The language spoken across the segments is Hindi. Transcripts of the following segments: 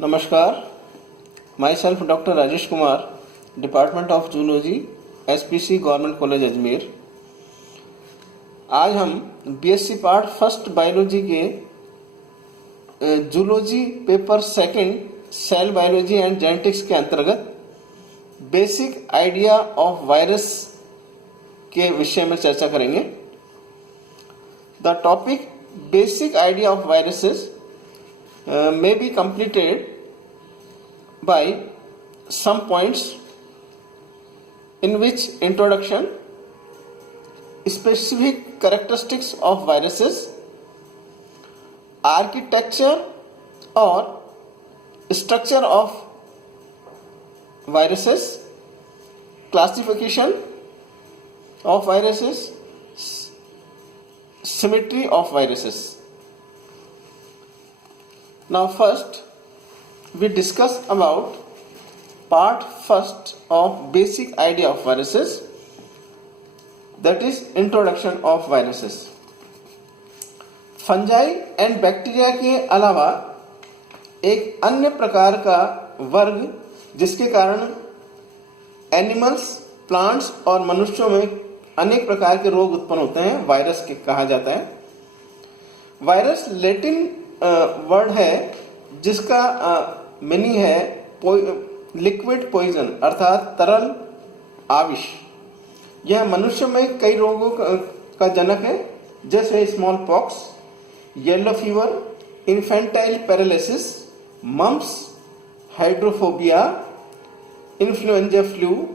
नमस्कार, myself doctor Rajesh Kumar, department of zoology, SPC government college Ajmer. आज हम बीएससी पार्ट फर्स्ट बायोलॉजी के zoology paper second cell biology and genetics के अंतर्गत बेसिक आइडिया ऑफ वायरस के विषय में चर्चा करेंगे। The topic basic idea of viruses may be completed by some points in which introduction, specific characteristics of viruses, architecture or structure of viruses, classification of viruses, symmetry of viruses. Now first we discuss about part first of basic idea of viruses, that is introduction of viruses. Fungi and bacteria के अलावा एक अन्य प्रकार का वर्ग जिसके कारण एनिमल्स, प्लांट्स और मनुष्यों में अनेक प्रकार के रोग उत्पन्न होते हैं, वायरस के कहा जाता है। वायरस लैटिन वर्ड है जिसका मीनिंग है लिक्विड पॉइजन अर्थात तरल आविष। यह मनुष्य में कई रोगों का जनक है, जैसे small pox, yellow fever, infantile paralysis, mumps, hydrophobia, influenza flu,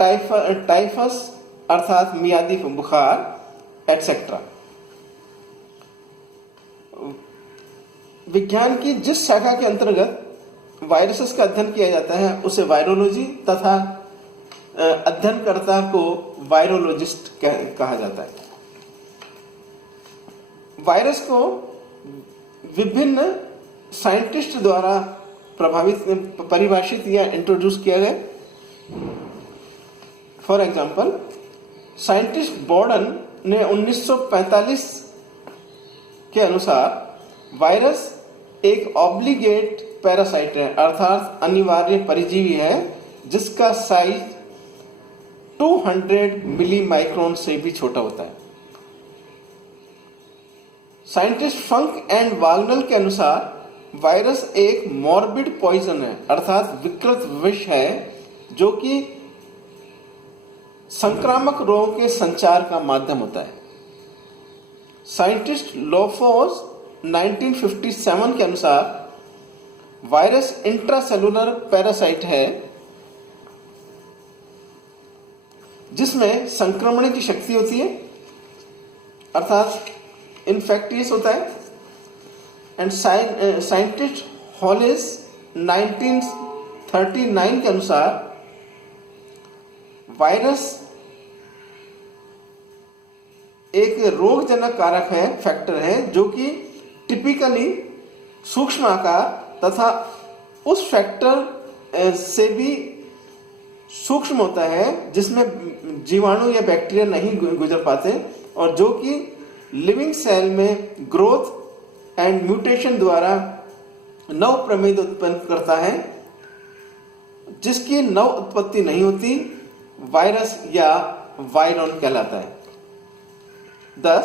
typhus अर्थात मियादी बुखार एटसेट्रा। विज्ञान की जिस शाखा के अंतर्गत वायरसेस का अध्ययन किया जाता है उसे वायरोलॉजी तथा अध्ययनकर्ता को वायरोलॉजिस्ट कहा जाता है। वायरस को विभिन्न साइंटिस्ट द्वारा परिभाषित या इंट्रोड्यूस किया गया। फॉर एग्जांपल, साइंटिस्ट बॉर्डन ने 1945 के अनुसार वायरस एक ऑब्लिगेट पैरासाइट है अर्थात अनिवार्य परिजीवी है जिसका साइज 200 मिली माइक्रोन से भी छोटा होता है। साइंटिस्ट फंक एंड वाल्नल के अनुसार वायरस एक मॉर्बिड पॉइजन है अर्थात विकृत विष है जो कि संक्रामक रोग के संचार का माध्यम होता है। साइंटिस्ट लोफोस 1957 के अनुसार वायरस इंट्रासेलुलर पैरासाइट है जिसमें संक्रमण की शक्ति होती है अर्थात इन्फेक्टियस होता है। एंड साइंटिस्ट हॉलिस 1939 के अनुसार वायरस एक रोगजनक कारक है, फैक्टर है जो कि टिपिकली सूक्ष्म आकार तथा उस फैक्टर से भी सूक्ष्म होता है जिसमें जीवाणु या बैक्टीरिया नहीं गुजर पाते और जो कि लिविंग सेल में ग्रोथ एंड म्यूटेशन द्वारा नव प्रभेद उत्पन्न करता है। जिसकी नव उत्पत्ति नहीं होती वायरस या वायरॉन कहलाता है। Thus,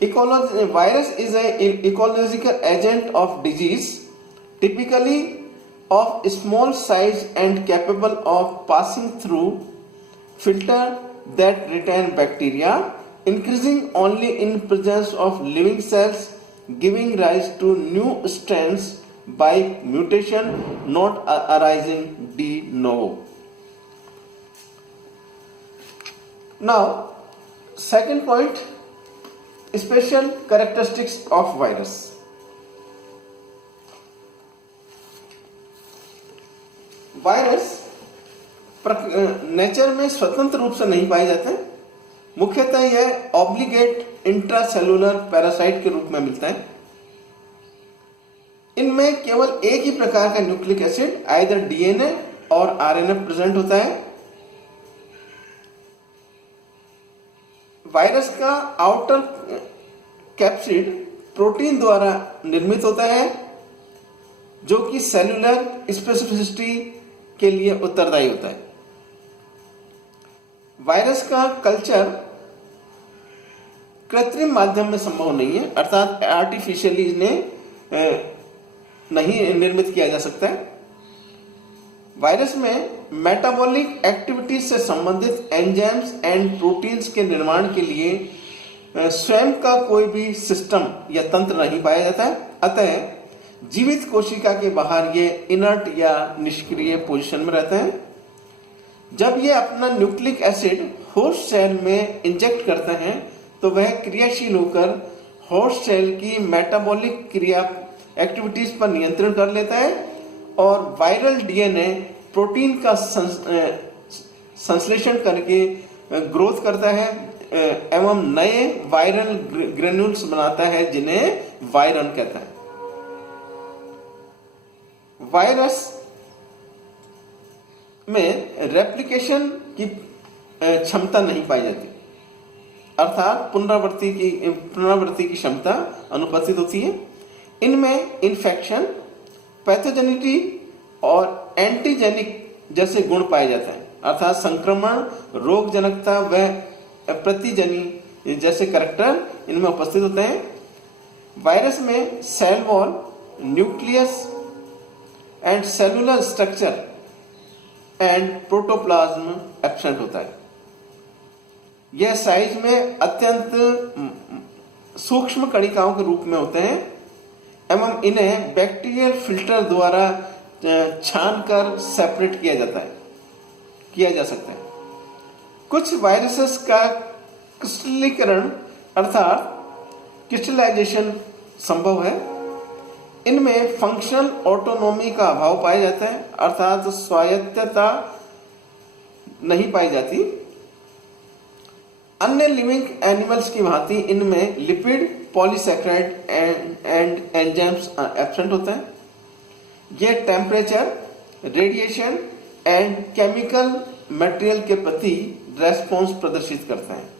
virus is an ecological agent of disease, typically of small size and capable of passing through filter that retain bacteria, increasing only in presence of living cells, giving rise to new strains by mutation, not arising de novo. Now, second point, special characteristics of virus. Virus nature में स्वतंत्र रूप से नहीं पाए जाते, मुख्यतः यह ऑब्लिगेट इंट्रासेलुलर पैरासाइट के रूप में मिलता है। इनमें केवल एक ही प्रकार का न्यूक्लिक एसिड आइदर डीएनए और आरएनए प्रेजेंट होता है। वायरस का आउटर कैप्सिड प्रोटीन द्वारा निर्मित होता है जो कि सेलुलर स्पेसिफिसिटी के लिए उत्तरदायी होता है। वायरस का कल्चर कृत्रिम माध्यम में संभव नहीं है, अर्थात आर्टिफिशियली इन्हें नहीं निर्मित किया जा सकता है। वायरस में मेटाबॉलिक एक्टिविटीज से संबंधित एंजाइम्स एंड प्रोटीन्स के निर्माण के लिए स्वयं का कोई भी सिस्टम या तंत्र नहीं पाया जाता है। अतः जीवित कोशिका के बाहर ये इनर्ट या निष्क्रिय पोजीशन में रहते हैं। जब ये अपना न्यूक्लिक एसिड होस्ट सेल में इंजेक्ट करते हैं तो वह क्रियाशील होकर होस्ट सेल की मेटाबॉलिक क्रिया एक्टिविटीज पर नियंत्रण कर लेता है और वायरल डीएनए प्रोटीन का संश्लेषण करके ग्रोथ करता है एवं नए वायरल ग्रेन्यूल्स बनाता है जिन्हें वायरन कहता है। वायरस में रेप्लिकेशन की क्षमता नहीं पाई जाती, अर्थात पुनरावृत्ति की क्षमता अनुपस्थित होती है। इनमें इन्फेक्शन, पैथोजेनिटी और एंटीजेनिक जैसे गुण पाए जाते हैं, अर्थात संक्रमण, रोग जनकता व प्रतिजनी जैसे करैक्टर इनमें उपस्थित होते हैं। वायरस में cell wall, nucleus and cellular structure and protoplasm absent होता है। यह साइज में अत्यंत सूक्ष्म कणिकाओं के रूप में होते हैं एवं इन्हें बैक्टीरियल फिल्टर द्वारा छानकर सेपरेट किया जा सकता है। कुछ वायरसेस का क्रिस्टलीकरण अर्थात क्रिस्टलाइजेशन संभव है। इनमें फंक्शनल ऑटोनोमी का अभाव पाया जाता है, अर्थात स्वायत्तता नहीं पाई जाती। अन्य लिविंग एनिमल्स की भांति इनमें lipid, polysaccharide and enzymes absent होते हैं। यह temperature, radiation and chemical material के प्रति रेस्पॉन्स प्रदर्शित करते हैं।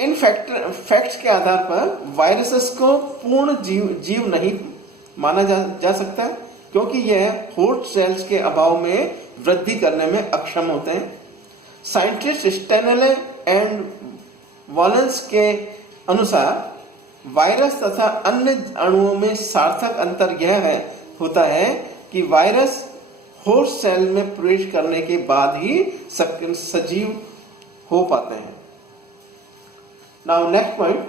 इन फैक्ट्स के आधार पर वायरसेस को पूर्ण जीव नहीं माना जा सकता है, क्योंकि यह होस्ट सेल्स के अभाव में वृद्धि करने में अक्षम होते हैं। साइंटिस्ट स्टेनले एंड वॉलेंस के अनुसार वायरस तथा अन्य अणुओं में सार्थक अंतर यह होता है कि वायरस होस्ट सेल में प्रवेश करने के बाद ही सजीव हो पाते हैं। Now next point,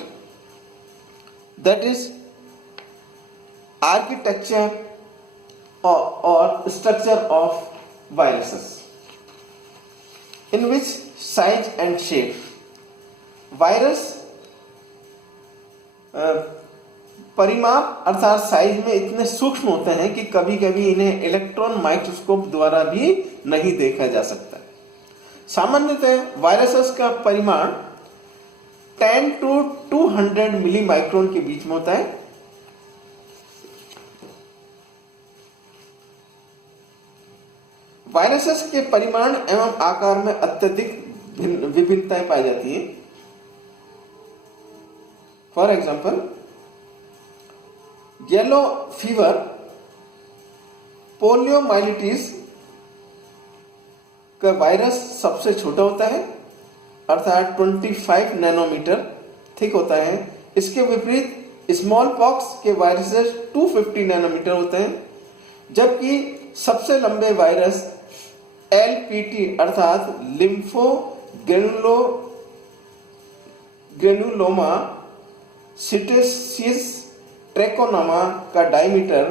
that is architecture or structure of viruses, in which size and shape. Virus परिमाप अर्थात साइज में इतने सूक्ष्म होते हैं कि कभी कभी इन्हें इलेक्ट्रॉन माइक्रोस्कोप द्वारा भी नहीं देखा जा सकता। सामान्यतः वायरसेस का परिमाण 10 to 200 मिली माइक्रोन के बीच में होता है। वायरसेस के परिमाण एवं आकार में अत्यधिक विभिन्नताएं पाई जाती हैं। For example, yellow fever, poliomyelitis का वायरस सबसे छोटा होता है, अर्थात 25 नैनोमीटर थिक होता है। इसके विपरीत स्मॉल पॉक्स के वायरसेस 250 नैनोमीटर होते हैं, जबकि सबसे लंबे वायरस LPT अर्थात लिम्फो ग्रेनुलोमा सिटेसिस ट्रैकोनामा का डायमीटर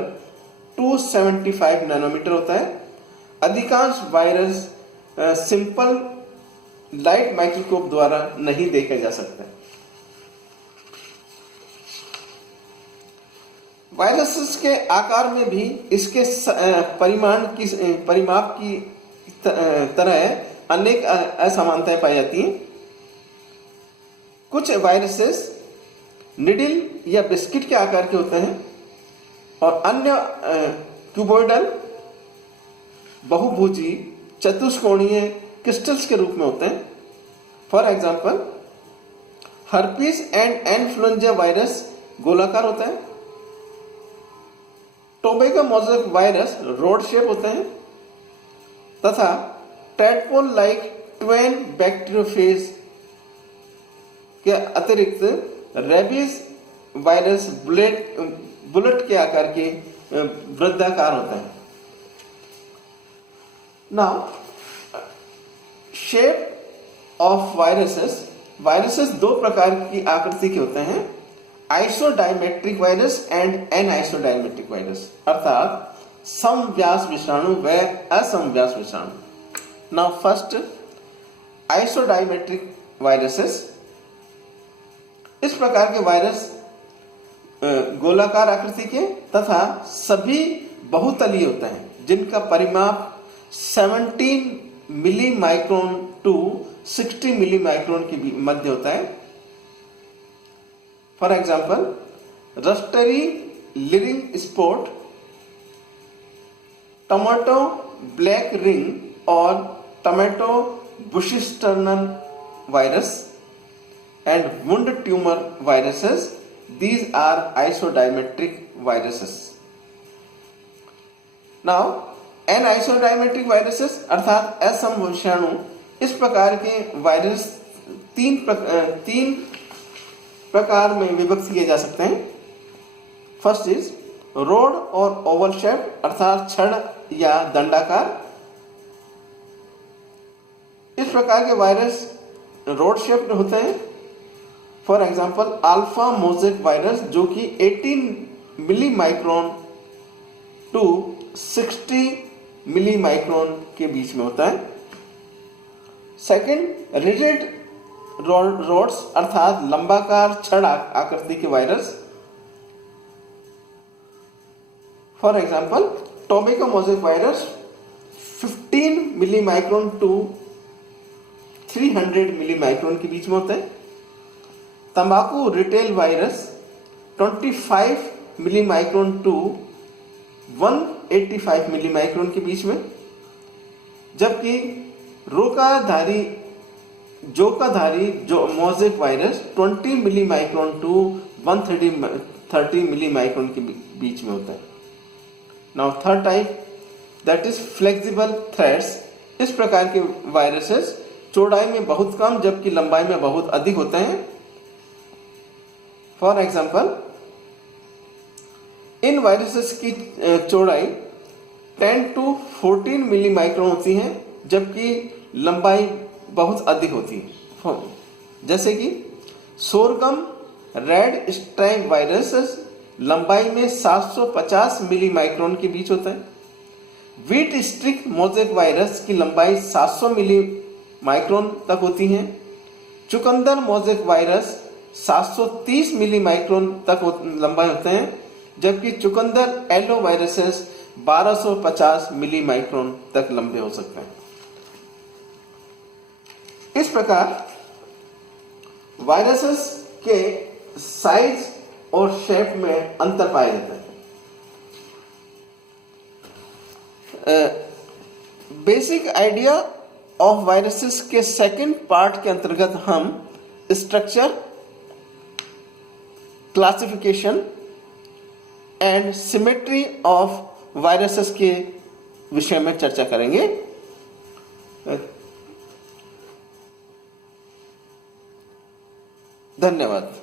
275 नैनोमीटर होता है। अधिकांश वायरस सिंपल लाइट माइक्रोस्कोप द्वारा नहीं देखे जा सकते। वायरसेस के आकार में भी इसके परिमाप की तरह अनेक असमानताएं पाई जाती हैं। कुछ वायरसेस निडिल या बिस्किट के आकार के होते हैं और अन्य क्यूबॉइडल, बहुभुजी, चतुष्कोणीय क्रिस्टल्स के रूप में होते हैं। For example, herpes and influenza virus गोलाकार होता है। Tobacco mosaic virus road shape होते हैं तथा टैडपोल लाइक ट्वेन बैक्टीरियोफेज के अतिरिक्त रेबीज वायरस बुलेट के आकार के वृत्ताकार होता है। नाउ शेप ऑफ वायरसेस दो प्रकार की आकृति के होते हैं, आइसोडायमेट्रिक वायरस एंड एनआइसोडायमेट्रिक वायरस, अर्थात समव्यास विषाणु व असमव्यास विषाणु। नाउ फर्स्ट आइसोडायमेट्रिक वायरसेस, इस प्रकार के वायरस गोलाकार आकृति के तथा सभी बहुतलीय होते हैं जिनका परिमाप 17 milli micron to 60 milli micron के मध्य होता है। For example raspberry ring spot, tomato black ring और tomato bushy stunt virus and wound tumor viruses. These are isodiametric viruses. Now anisodiametric viruses अर्थात असम विषाणु, इस प्रकार के वायरस तीन प्रकार में विभक्त किए जा सकते हैं। फर्स्ट इज रोड और ओवल शेप अर्थात छड़ या दंडाकार। इस प्रकार के वायरस रोड शेप होते हैं। For example alpha mosaic virus जो कि 18 milli micron to 60 milli micron के बीच में होता है। सेकंड रिजिड रोड्स अर्थात लंबाकार छड़ आकृति के वायरस। For example tobacco mosaic virus 15 milli micron to 300 milli micron के बीच में होता है। तंबाकू rattle virus 25 milli micron to 185 milli micron के बीच में, जबकि जोकाधारी mosaic virus 20 milli micron to 130 milli micron के बीच में होता है। Now third type that is flexible threads. इस प्रकार के वायरसेस चौड़ाई में बहुत कम जबकि लंबाई में बहुत अधिक होते हैं। फॉर एग्जाम्पल इन वायरसेस की चौड़ाई 10 to 14 मिली माइक्रोन होती है जबकि लंबाई बहुत अधिक होती है। जैसे कि सोरगम रेड स्ट्राइप वायरस लंबाई में 750 मिली माइक्रोन के बीच होता है। व्हीट स्ट्रिक मोज़ेक वायरस की लंबाई 700 मिली माइक्रोन तक होती है। चुकंदर मोज़ेक वायरस 730 मिली माइक्रोन तक लंबाई होते हैं, जबकि चुकंदर एलो वायरसेस 1250 मिली माइक्रोन तक लंबे हो सकते हैं। इस प्रकार वायरसेस के साइज और शेप में अंतर पाया जाता है। बेसिक आइडिया ऑफ वायरसेस के सेकंड पार्ट के अंतर्गत हम structure, classification and symmetry of viruses के विषय में चर्चा करेंगे। धन्यवाद।